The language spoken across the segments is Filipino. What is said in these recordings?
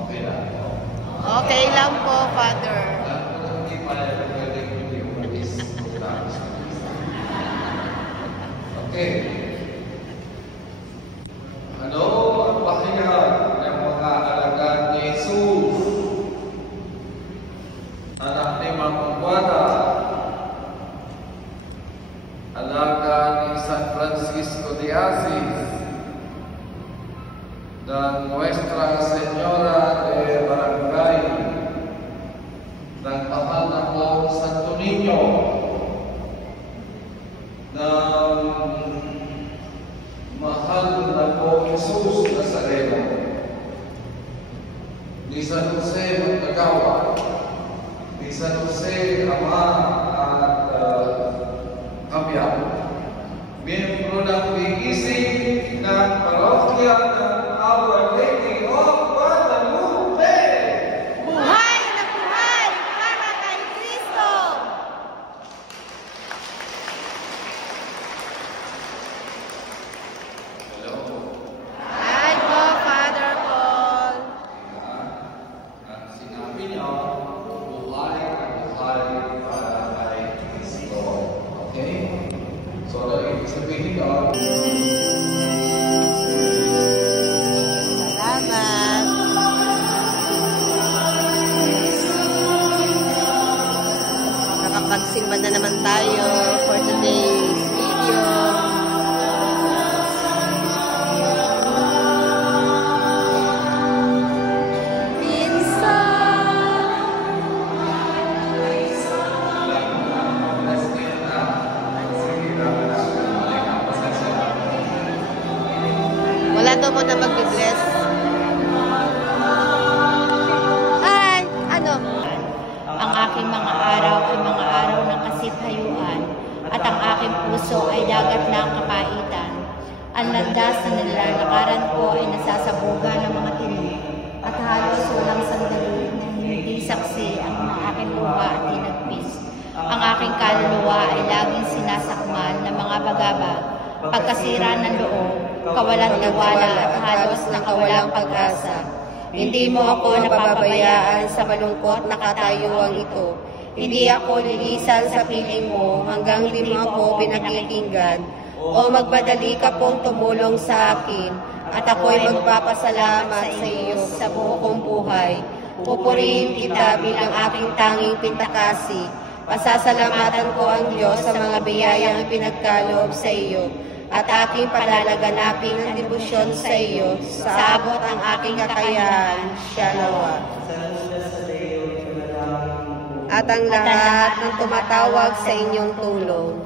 Okay lang. Okay lang po, Father. Hindi pa pwede video. Okay. Ano ang pakihan ng mga alagad ni Jesus? Anak ni Mambuada, alagad ni San Francisco de Asis, ng Nuestra Señora de Barangay, ng mahal na po Santo Niño, ng mahal na po Jesus Nazareno, ni San Jose Magagawa, ni San Jose Ama at Kabiyak, miyembro ng BEC ng parokya ng Our Lady of Guadalupe. Buhay na buhay para kay Kristo! Hello. Hi po, Father Paul. Ang sinabi niyo, buhay na buhay para kay Kristo. Okay? So, ibig sabihin niyo, Salamat. Nakapagsimba na naman tayo for today's video. Wala daw mo na mag-bless. Ay, ano? Ang aking mga araw ay mga araw ng kasipayuan, at ang aking puso ay dagat ng kapaitan. Ang landas na nilalakaran ko ay nasasabugan ng mga tinig, at halos walang sandali na hindi saksi ang mga aking luha at tinagpis. Ang aking kaluluwa ay laging sinasakmal ng mga bagabag, pagkasira ng loob, kawalan tiwala at halos nakawalang pag-asa. Hindi mo ako napapabayaan sa malungkot na katayuang ito. Hindi ako lilisan sa piling mo hanggang hindi mo ako pinakikinggan. O magmadali ka pong tumulong sa akin, at ako'y magpapasalamat sa iyo sa buo kong buhay. Pupurihin kita bilang aking tanging pintakasi. Pasasalamatan ko ang Diyos sa mga biyayang ipinagkaloob sa iyo, at aking palalaganapin ang debosyon sa iyo sa abot ang aking kakayahan, Shalawa. At ang lahat ng tumatawag sa inyong tulong.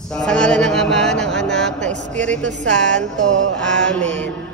Sa ngalan ng Ama, ng Anak, ng Espiritu Santo. Amen.